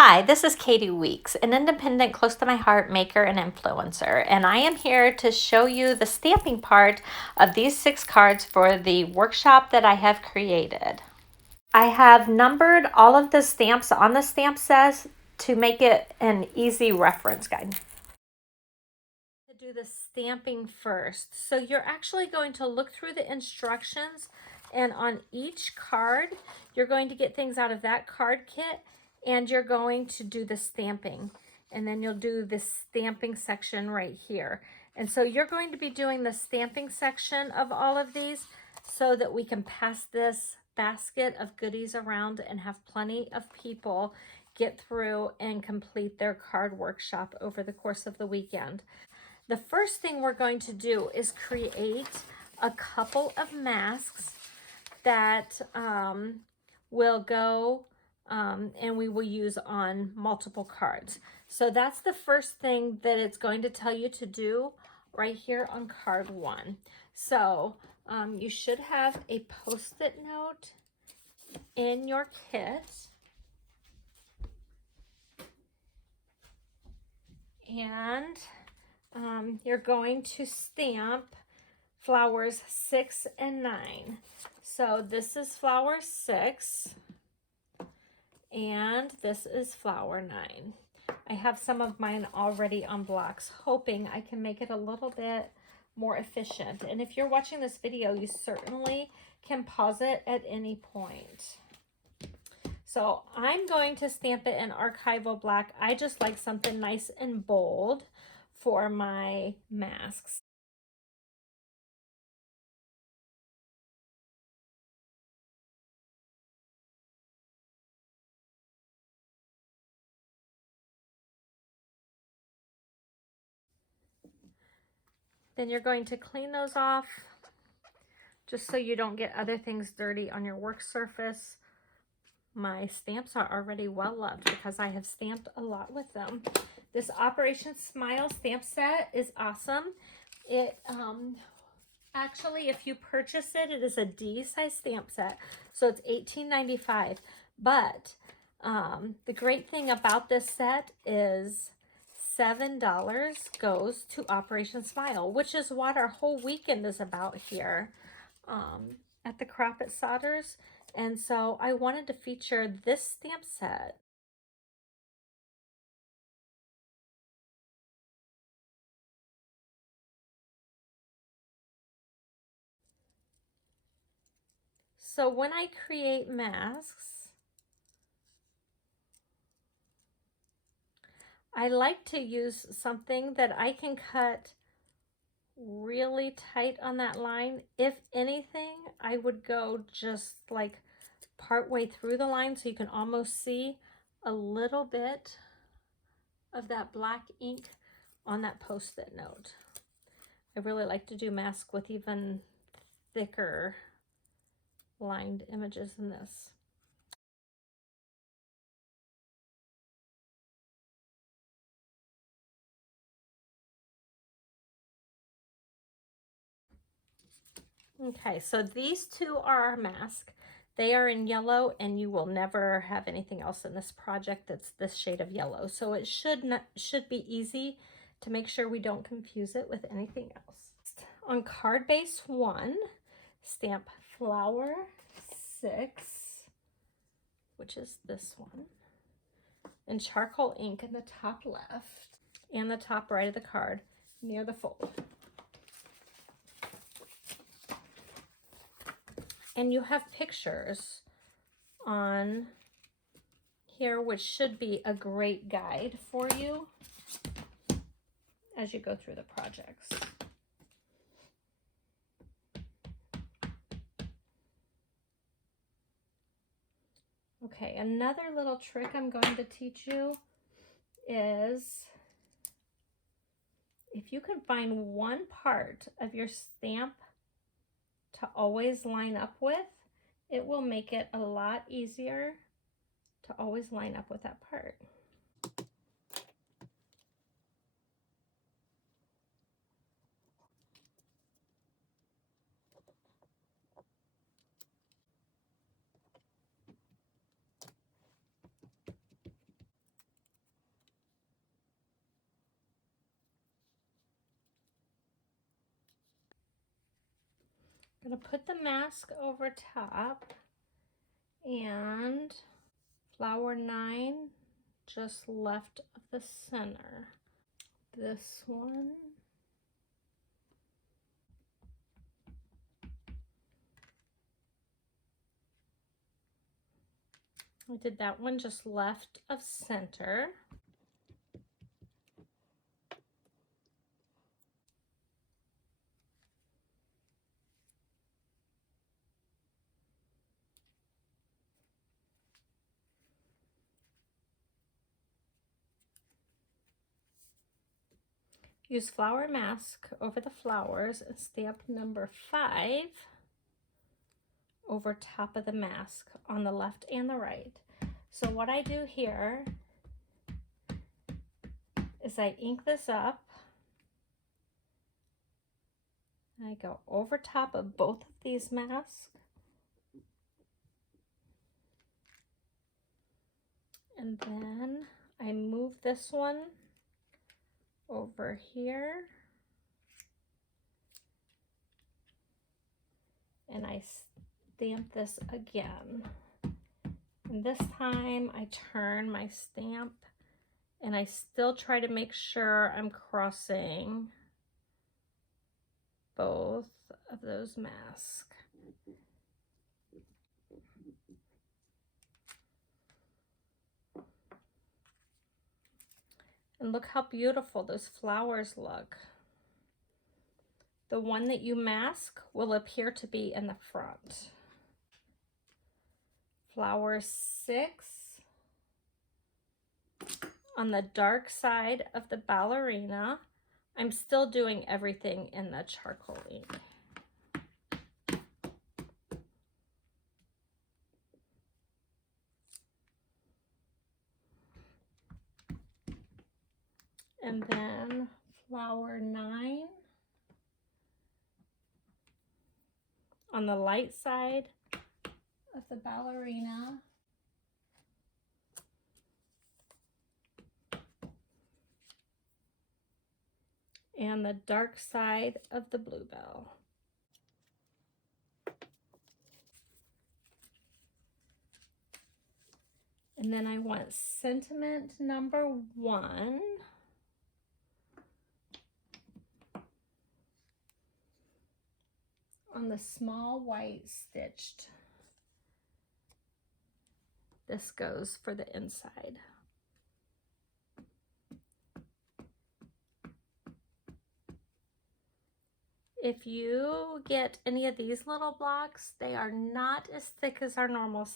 Hi, this is Katie Weeks, an independent, close to my heart maker and influencer, and I am here to show you the stamping part of these 6 cards for the workshop that I have created. I have numbered all of the stamps on the stamp set to make it an easy reference guide. To do the stamping first. So you're actually going to look through the instructions, and on each card, you're going to get things out of that card kit, and you're going to do the stamping. And then you'll do the stamping section right here. And so you're going to be doing the stamping section of all of these so that we can pass this basket of goodies around and have plenty of people get through and complete their card workshop over the course of the weekend. The first thing we're going to do is create a couple of masks that will go and we will use on multiple cards. So that's the first thing that it's going to tell you to do right here on card 1. So you should have a post-it note in your kit. And you're going to stamp flowers 6 and 9. So this is flower 6 and this is flower 9. I have some of mine already on blocks, hoping I can make it a little bit more efficient. And if you're watching this video, you certainly can pause it at any point. So I'm going to stamp it in archival black. I just like something nice and bold for my masks. Then you're going to clean those off just so you don't get other things dirty on your work surface. My stamps are already well loved because I have stamped a lot with them. This Operation Smile stamp set is awesome. It actually, if you purchase it, it is a D size stamp set, so it's $18.95. But the great thing about this set is $7 goes to Operation Smile, which is what our whole weekend is about here at the Kraft at Sodders. And so I wanted to feature this stamp set. So when I create masks, I like to use something that I can cut really tight on that line. If anything, I would go just like part way through the line so you can almost see a little bit of that black ink on that post-it note. I really like to do masks with even thicker lined images than this. Okay, so these two are our mask. They are in yellow, and you will never have anything else in this project that's this shade of yellow. So it should be easy to make sure we don't confuse it with anything else. On card base 1, stamp flower 6, which is this one, and charcoal ink in the top left and the top right of the card near the fold. And you have pictures on here, which should be a great guide for you as you go through the projects. Okay, another little trick I'm going to teach you is if you can find one part of your stamp to always line up with, it will make it a lot easier to always line up with that part. I'm going to put the mask over top and flower 9 just left of the center. This one. I did that one just left of center. Use flower mask over the flowers and stamp number 5 over top of the mask on the left and the right. So what I do here is I ink this up. I go over top of both of these masks. And then I move this one over here. And I stamp this again. And this time I turn my stamp and I still try to make sure I'm crossing both of those masks. And look how beautiful those flowers look. The one that you mask will appear to be in the front. Flower 6 on the dark side of the ballerina. I'm still doing everything in the charcoal ink. And then flower 9 on the light side of the ballerina. And the dark side of the bluebell. And then I want sentiment number 1 on the small white stitched. This goes for the inside. If you get any of these little blocks, they are not as thick as our normal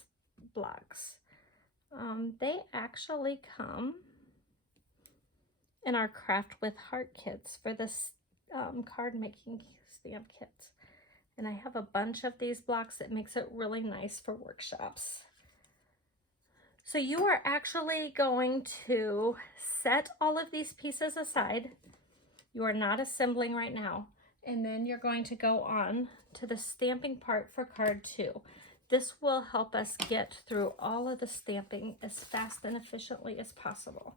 blocks. They actually come in our Kraft with Heart kits for this card making stamp kits. And I have a bunch of these blocks that makes it really nice for workshops. So you are actually going to set all of these pieces aside. You are not assembling right now. And then you're going to go on to the stamping part for card 2. This will help us get through all of the stamping as fast and efficiently as possible.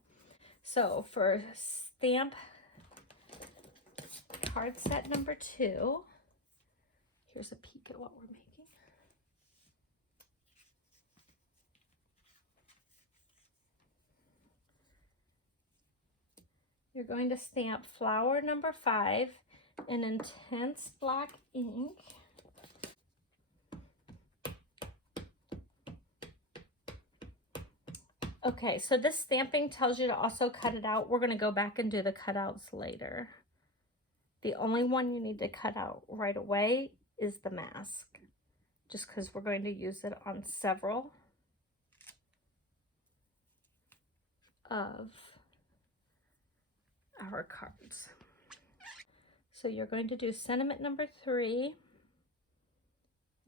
So for stamp card set number 2, here's a peek at what we're making. You're going to stamp flower number 5 in intense black ink. Okay, so this stamping tells you to also cut it out. We're going to go back and do the cutouts later. The only one you need to cut out right away is the mask, just because we're going to use it on several of our cards. So you're going to do sentiment number 3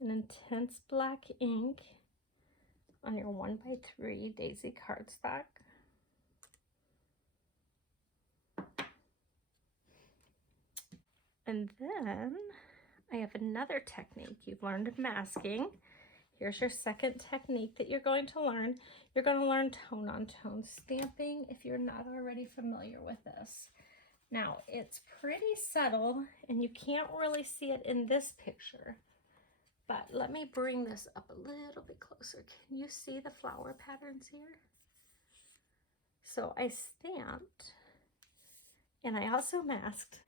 in intense black ink on your 1x3 daisy cardstock. And then I have another technique. You've learned masking. Here's your second technique that you're going to learn. You're going to learn tone on tone stamping if you're not already familiar with this. Now, it's pretty subtle and you can't really see it in this picture, But let me bring this up a little bit closer. Can you see the flower patterns here? So I stamped, and I also masked.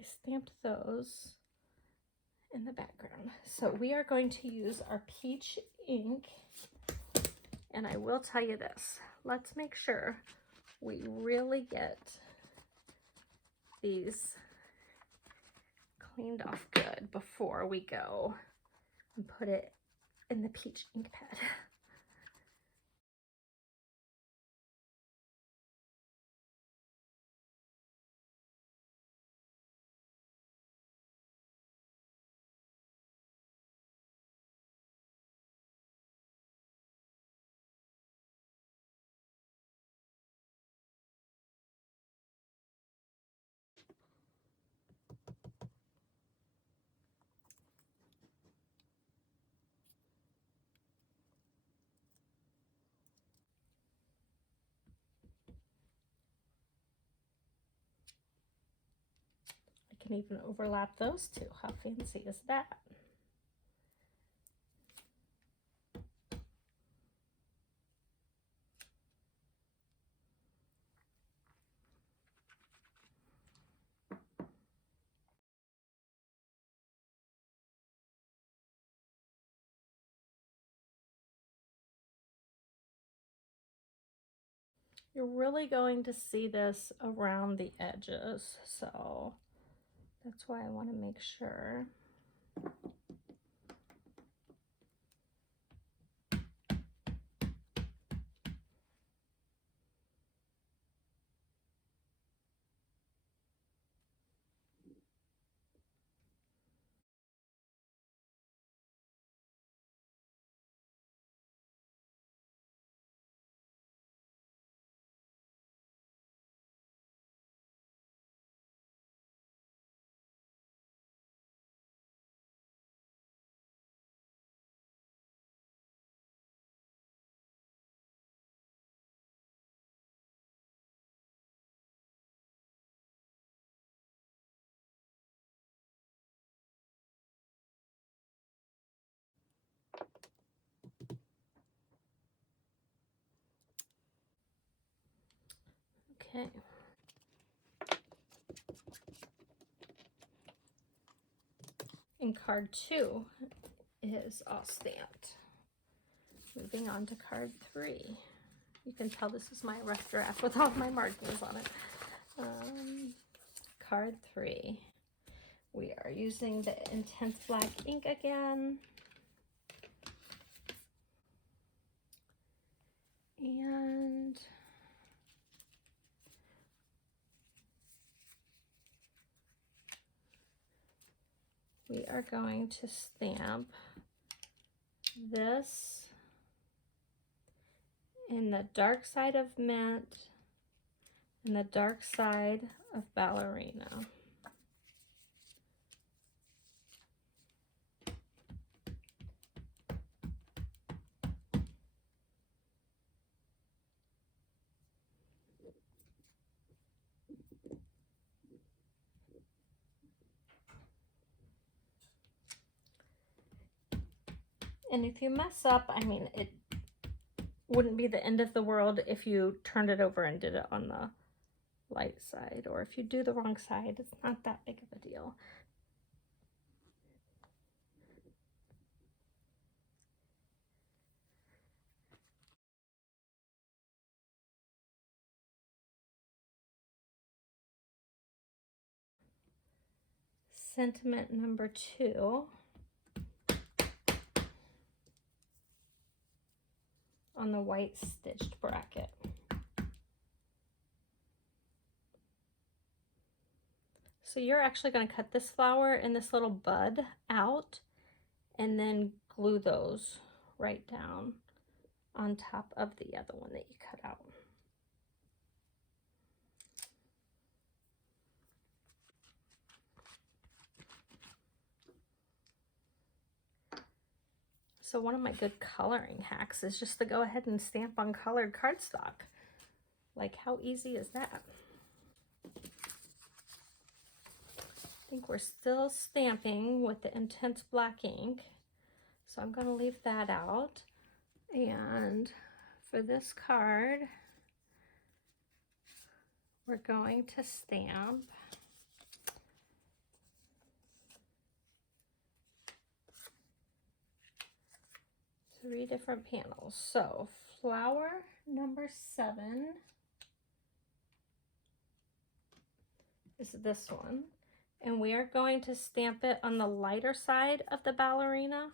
I stamped those in the background. So we are going to use our peach ink, and I will tell you this, let's make sure we really get these cleaned off good before we go and put it in the peach ink pad. I can even overlap those two. How fancy is that? You're really going to see this around the edges, so that's why I want to make sure. Okay. And card 2 is all stamped. Moving on to card 3. You can tell this is my rough draft with all my markings on it. Card 3. We are using the Intense Black ink again. And we are going to stamp this in the dark side of Mint and the dark side of Ballerina. And if you mess up, I mean, it wouldn't be the end of the world if you turned it over and did it on the light side, or if you do the wrong side, it's not that big of a deal. Sentiment number 2 on the white stitched bracket. So you're actually going to cut this flower and this little bud out and then glue those right down on top of the other one that you cut out. So one of my good coloring hacks is just to go ahead and stamp on colored cardstock. Like, how easy is that? think we're still stamping with the intense black ink, so I'm going to leave that out. And for this card, we're going to stamp three different panels. So flower number 7 is this one, and we are going to stamp it on the lighter side of the ballerina.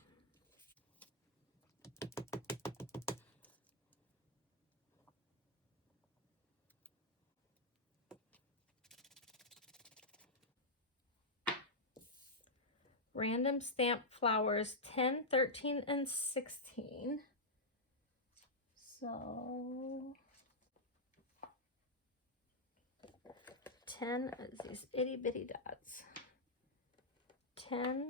Random stamp flowers 10, 13, and 16. So 10 is these itty bitty dots. 10,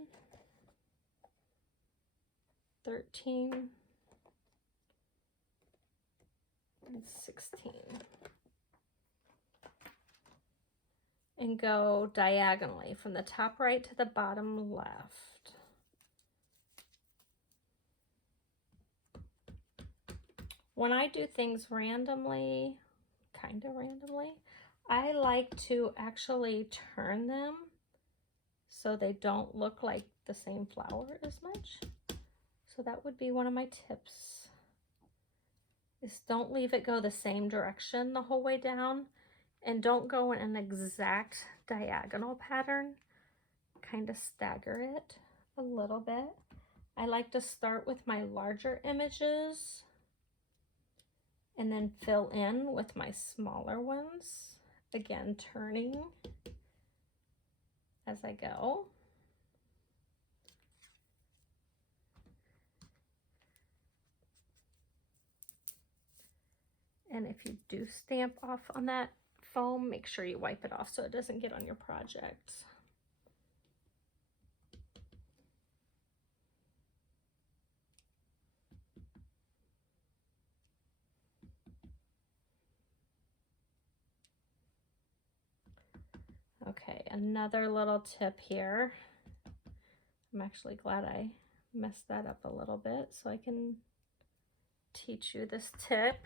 13, and 16. And go diagonally from the top right to the bottom left. When I do things randomly, kind of randomly, I like to actually turn them so they don't look like the same flower as much. So that would be one of my tips, is don't leave it go the same direction the whole way down, and don't go in an exact diagonal pattern. Kind of stagger it a little bit. I like to start with my larger images and then fill in with my smaller ones. Again, turning as I go. And if you do stamp off on that foam, make sure you wipe it off so it doesn't get on your project. Okay, another little tip here. I'm actually glad I messed that up a little bit so I can teach you this tip.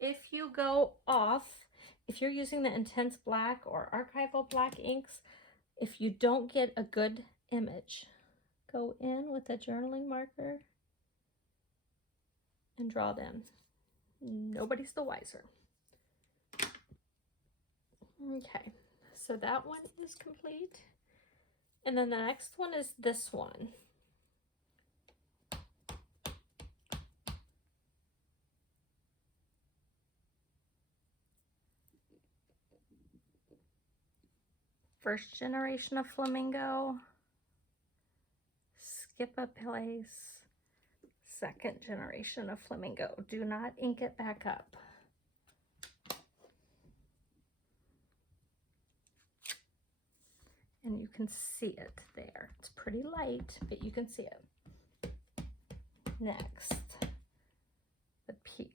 If you go off, if you're using the intense black or archival black inks, if you don't get a good image, go in with a journaling marker and draw it in. Nobody's the wiser. Okay, so that one is complete. And then the next one is this one. First generation of Flamingo, skip a place. Second generation of Flamingo, do not ink it back up. And you can see it there. It's pretty light, but you can see it. Next, the peach.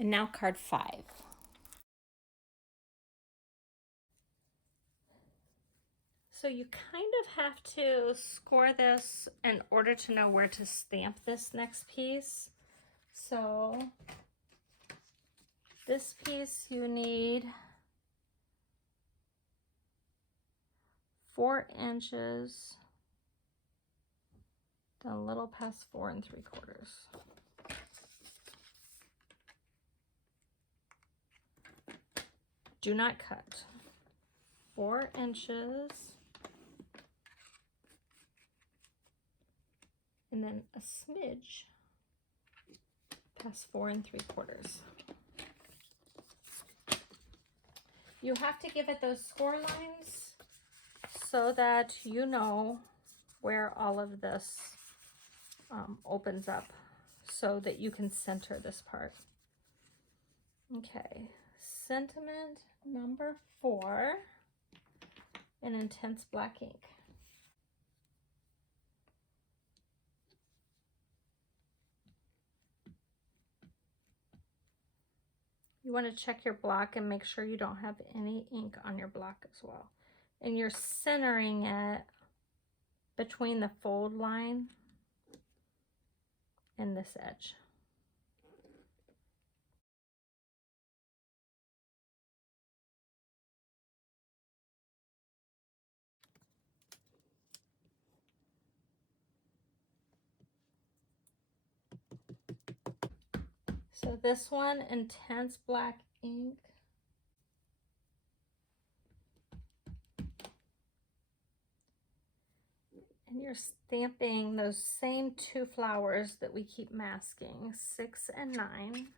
And now card 5. So you kind of have to score this in order to know where to stamp this next piece. So this piece you need 4 inches, then a little past 4 3/4. Do not cut. 4 inches, and then a smidge past 4 3/4. You have to give it those score lines so that you know where all of this opens up so that you can center this part. Okay, sentiment number 4 in intense black ink. You want to check your block and make sure you don't have any ink on your block as well. And you're centering it between the fold line and this edge. So this one, intense black ink. And you're stamping those same 2 flowers that we keep masking, 6 and 9.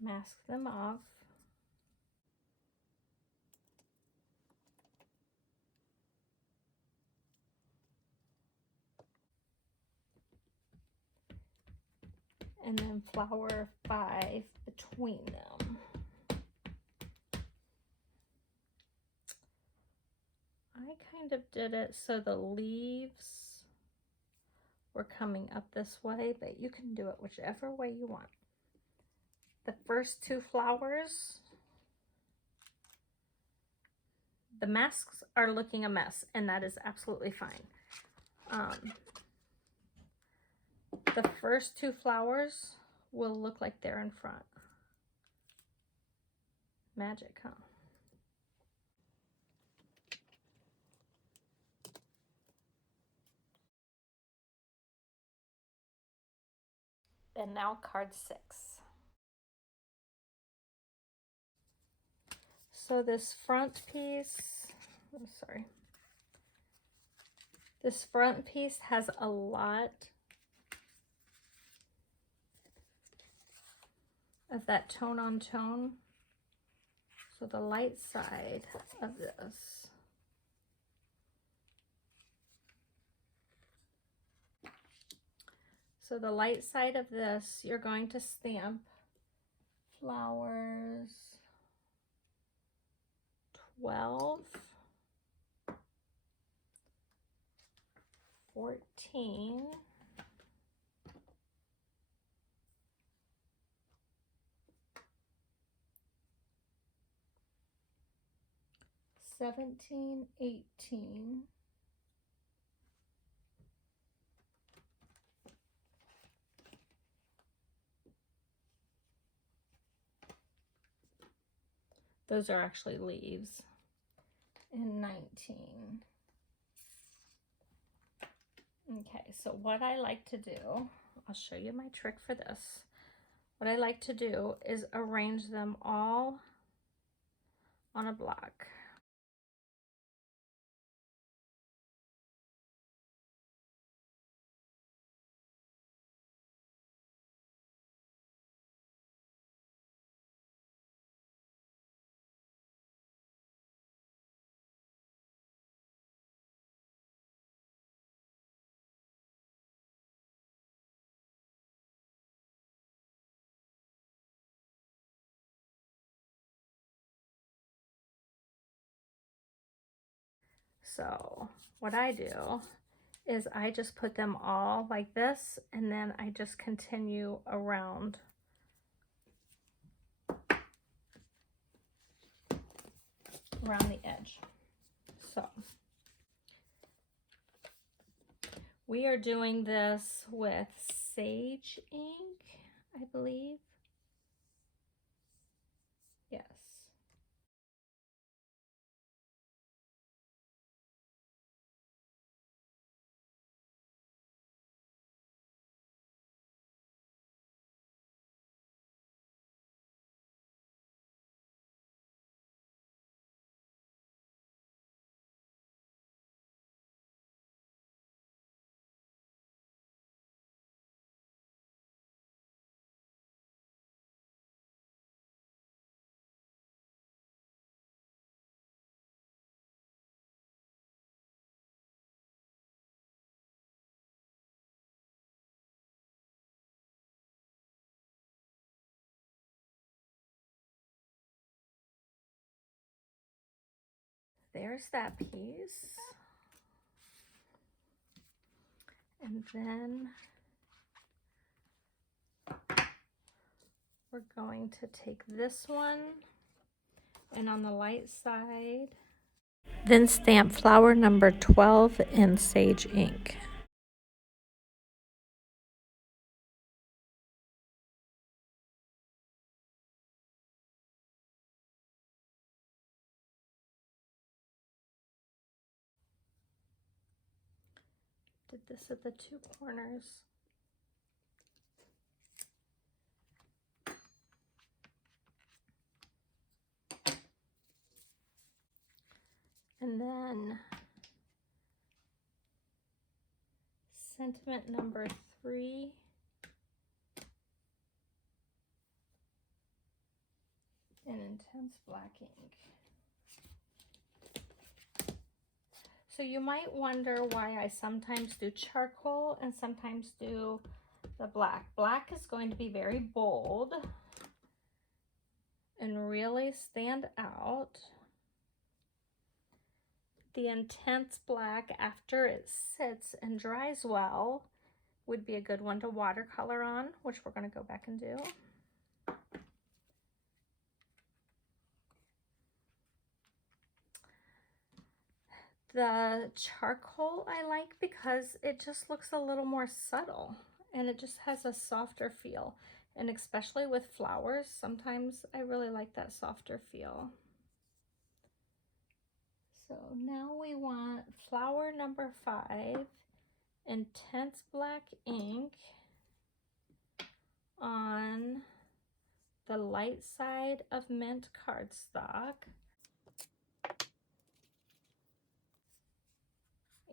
Mask them off. And then flower 5 between them. I kind of did it so the leaves were coming up this way, but you can do it whichever way you want. The first 2 flowers, the masks are looking a mess, and that is absolutely fine. The first 2 flowers will look like they're in front. Magic, huh? And now card 6. So this front piece, this front piece has a lot of that tone on tone. So the light side of this, you're going to stamp flowers 12, 14, 17, 18, 'those are actually leaves, and 19. Okay, so what I like to do, I'll show you my trick for this. What I like to do is arrange them all on a block. So what I do is I just put them all like this, and then I just continue around the edge. So we are doing this with sage ink, I believe. Yes. there's that piece. And then we're going to take this one and on the light side, then stamp flower number 12 in sage ink. Did this at the two corners. And then sentiment number 3 in intense black ink. So you might wonder why I sometimes do charcoal and sometimes do the black. Black is going to be very bold and really stand out. The intense black, after it sits and dries well, would be a good one to watercolor on, which we're going to go back and do. The charcoal I like because it just looks a little more subtle and it just has a softer feel. And especially with flowers, sometimes I really like that softer feel. So now we want flower number 5, intense black ink on the light side of mint cardstock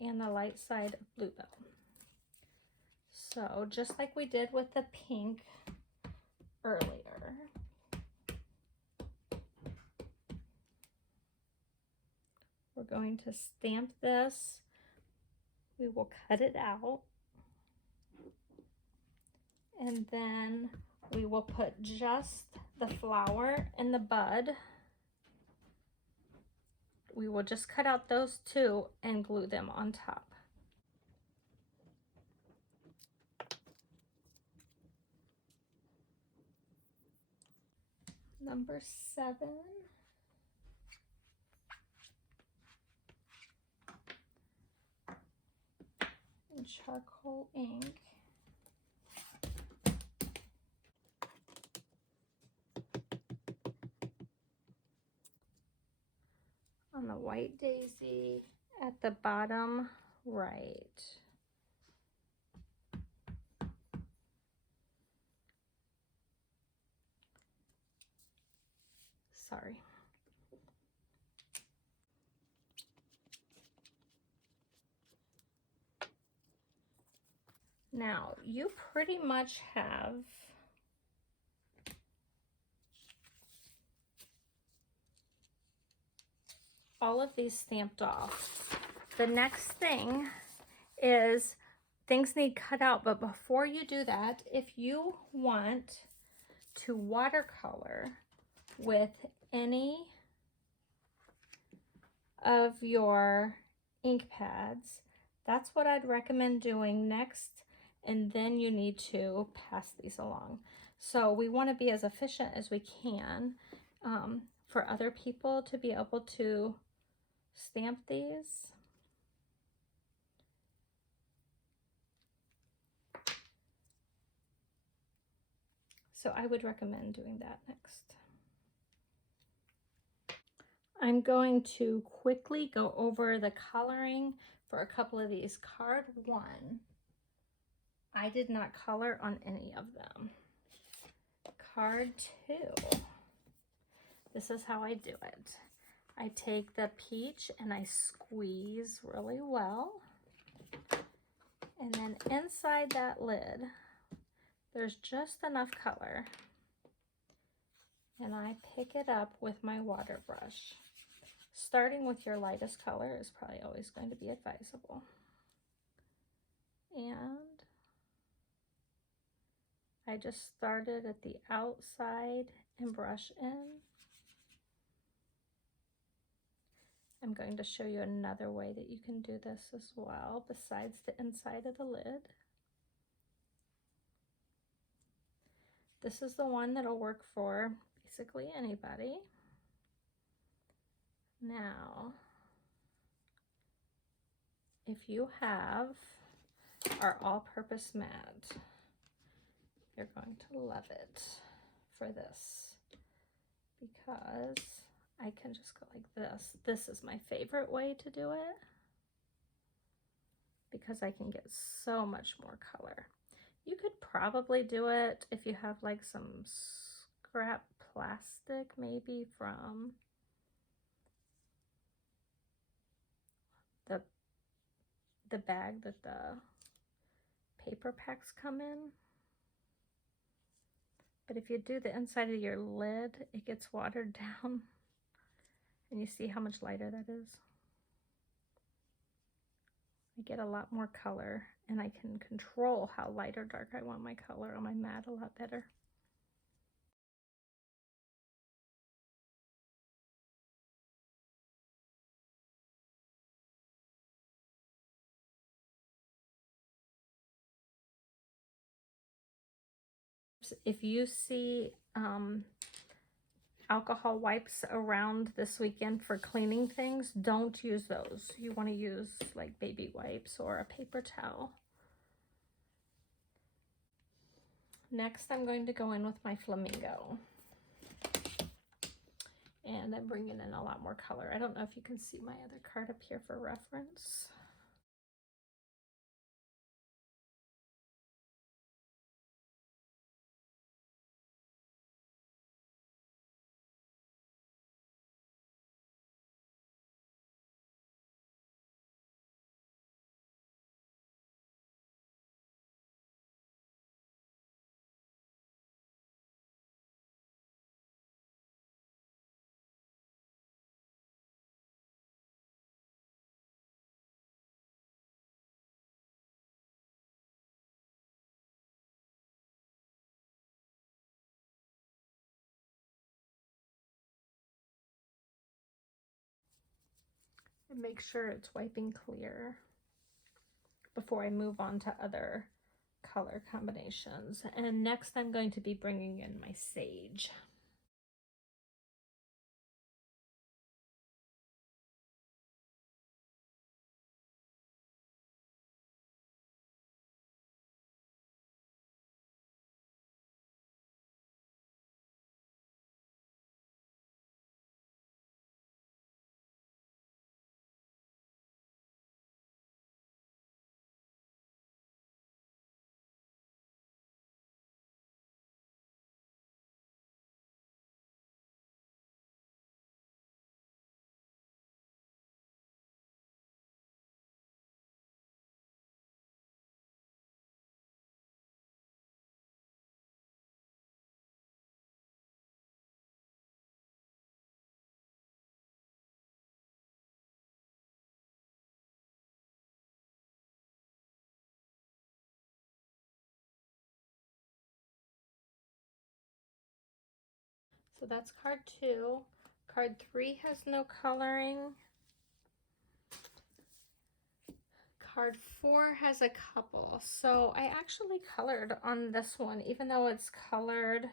and the light side of Bluebell. So just like we did with the pink earlier, we're going to stamp this. We will cut it out. And then we will put just the flower and the bud. We will just cut out those two and glue them on top. Number 7. In charcoal ink. On the white daisy at the bottom right. Sorry. Now, you pretty much have all of these stamped off. The next thing is things need cut out, but before you do that, if you want to watercolor with any of your ink pads, that's what I'd recommend doing next, and then you need to pass these along. So we want to be as efficient as we can for other people to be able to stamp these. So I would recommend doing that next. I'm going to quickly go over the coloring for a couple of these. Card 1, I did not color on any of them. Card 2, this is how I do it. I take the peach and I squeeze really well. And then inside that lid, there's just enough color. And I pick it up with my water brush. Starting with your lightest color is probably always going to be advisable. And I just started at the outside and brush in. I'm going to show you another way that you can do this as well, besides the inside of the lid. This is the one that'll work for basically anybody. Now, if you have our all-purpose mat, you're going to love it for this, because I can just go like this. This is my favorite way to do it because I can get so much more color. You could probably do it if you have like some scrap plastic, maybe from the bag that the paper packs come in. But if you do the inside of your lid, it gets watered down. And you see how much lighter that is? I get a lot more color, and I can control how light or dark I want my color on my mat a lot better. If you see alcohol wipes around this weekend for cleaning things, don't use those. You want to use like baby wipes or a paper towel. Next, I'm going to go in with my Flamingo. And I'm bringing in a lot more color. I don't know if you can see my other card up here for reference. And make sure it's wiping clear before I move on to other color combinations. And next I'm going to be bringing in my sage. So that's card 2. Card 3 has no coloring. Card 4 has a couple. So I actually colored on this one, even though it's colored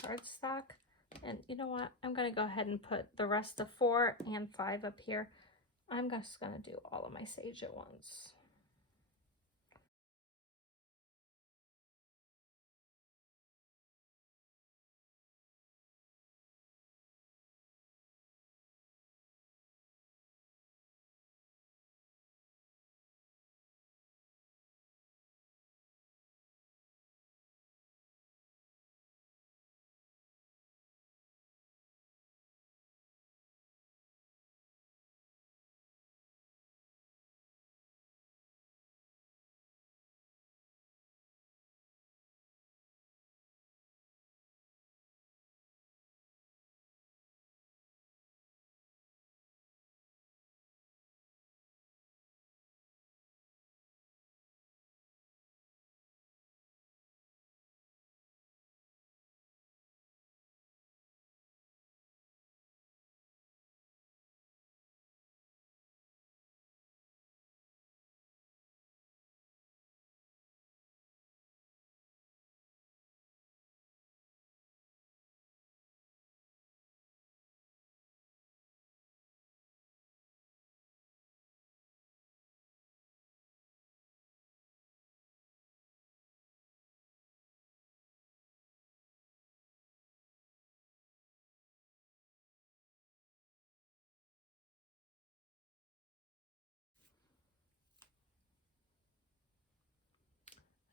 cardstock. And you know what? I'm going to go ahead and put the rest of 4 and 5 up here. I'm just going to do all of my sage at once.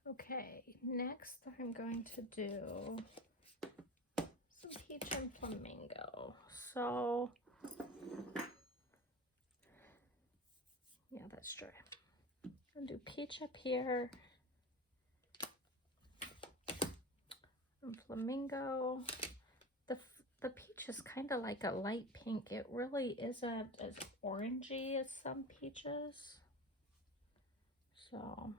Okay, next I'm going to do some peach and flamingo. So, yeah, that's true. I'm gonna do peach up here and flamingo. The peach is kind of like a light pink. It really isn't as orangey as some peaches. So.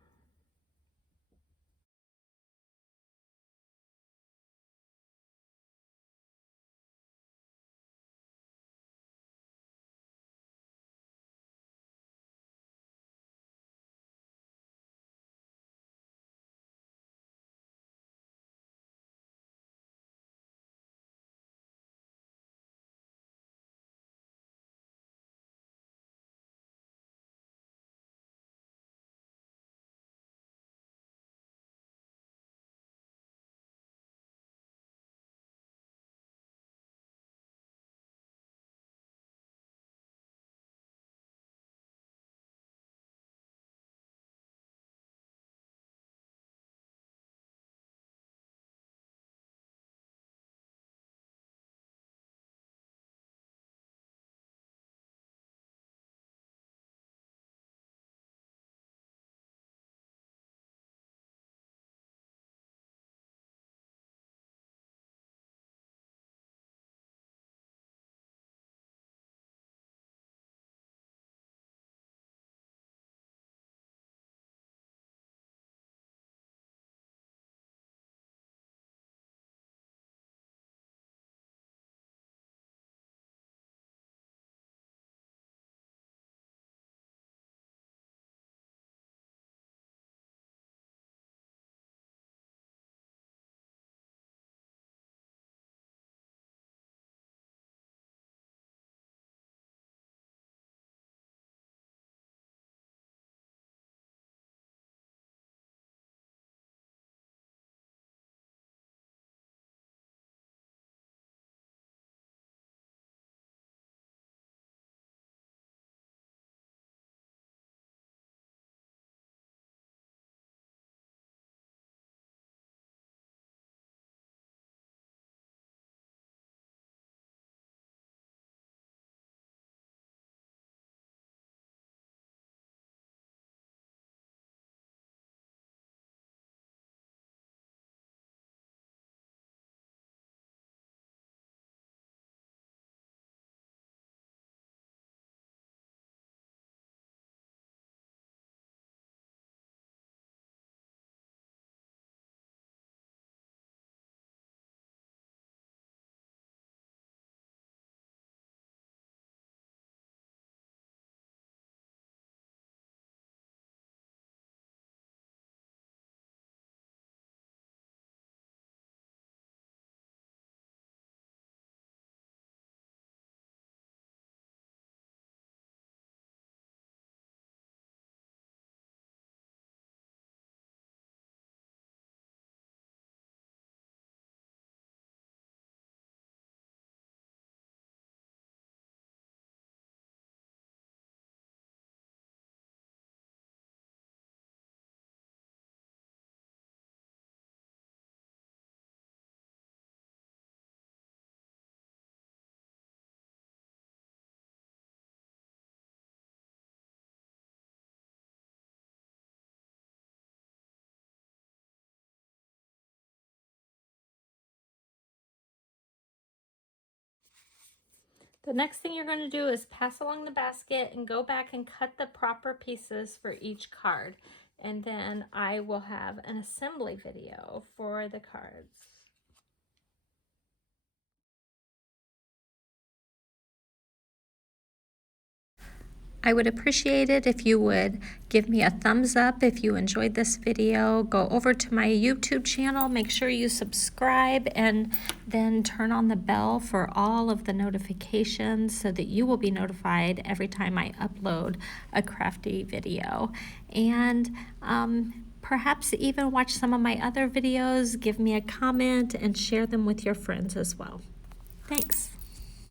The next thing you're going to do is pass along the basket and go back and cut the proper pieces for each card. And then I will have an assembly video for the cards. I would appreciate it if you would give me a thumbs up if you enjoyed this video. Go over to my YouTube channel, make sure you subscribe, and then turn on the bell for all of the notifications so that you will be notified every time I upload a crafty video. And perhaps even watch some of my other videos, give me a comment, and share them with your friends as well. Thanks.